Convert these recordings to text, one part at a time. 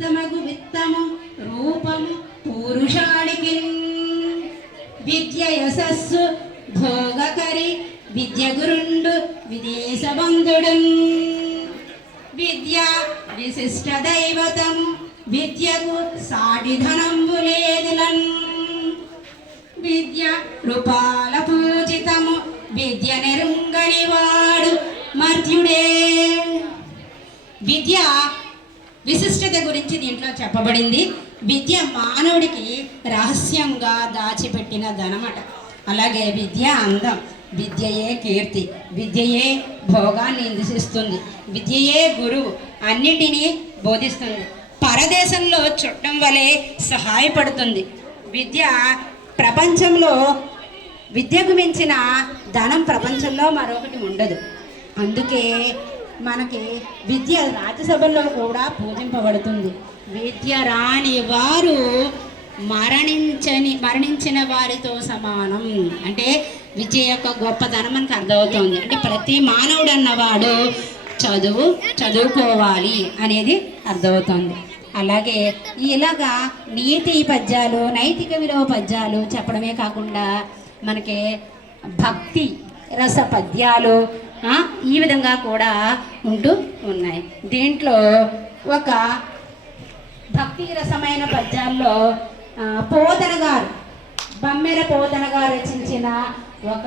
తమగు విత్తము రూపము పురుషాడికి విద్య యశస్సు భోగకరి విద్య గురుండు విదేశబంధుడు విద్య విశిష్ట దైవతము విద్యకు సాటి ధనంబు లేదులన్ విద్య రూపాల పూజితము విద్య నెరుంగని వాడు మర్త్యుడే. విద్య విశిష్టత గురించి దీంట్లో చెప్పబడింది. విద్య మానవుడికి రహస్యంగా దాచిపెట్టిన ధనమట. అలాగే విద్య అందం, విద్యయే కీర్తి, విద్యయే భోగాన్ని నిర్దేశిస్తుంది, విద్యయే గురువు, అన్నిటినీ బోధిస్తుంది. పరదేశంలో చుట్టం వలె సహాయపడుతుంది. విద్య ప్రపంచంలో విద్యకు మించిన ధనం ప్రపంచంలో మరొకటి ఉండదు. అందుకే మనకి విద్య రాజ్యసభల్లో కూడా పూజింపబడుతుంది. విద్య రాని వారు మరణించిన వారితో సమానం. అంటే విద్య యొక్క గొప్పతనం మనకు అర్థమవుతుంది. అంటే ప్రతి మానవుడు అన్నవాడు చదువుకోవాలి అనేది అర్థమవుతుంది. అలాగే ఇలాగా నీతి పద్యాలు, నైతిక విలువ పద్యాలు చెప్పడమే కాకుండా మనకి భక్తి రస పద్యాలు ఈ విధంగా కూడా ఉంటూ ఉన్నాయి. దీంట్లో ఒక భక్తి రసమైన పద్యాల్లో పోతన గారు, బమ్మెర పోతన గారు రచించిన ఒక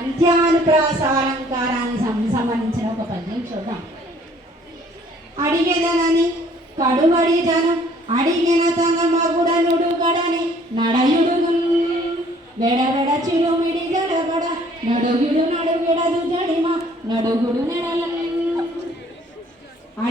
అంత్యానుప్రాసాలంకారానికి సంబంధించిన ఒక పద్యం చూద్దాం. అడిగేదనని కడువడిదను అడిగిన తన మగుడనుడు గడని నడయుడు బెడబెడ చిరుమిడి గడబడ నడుగుడు నడుగెడదు జడిమ నడుగుడు నెడ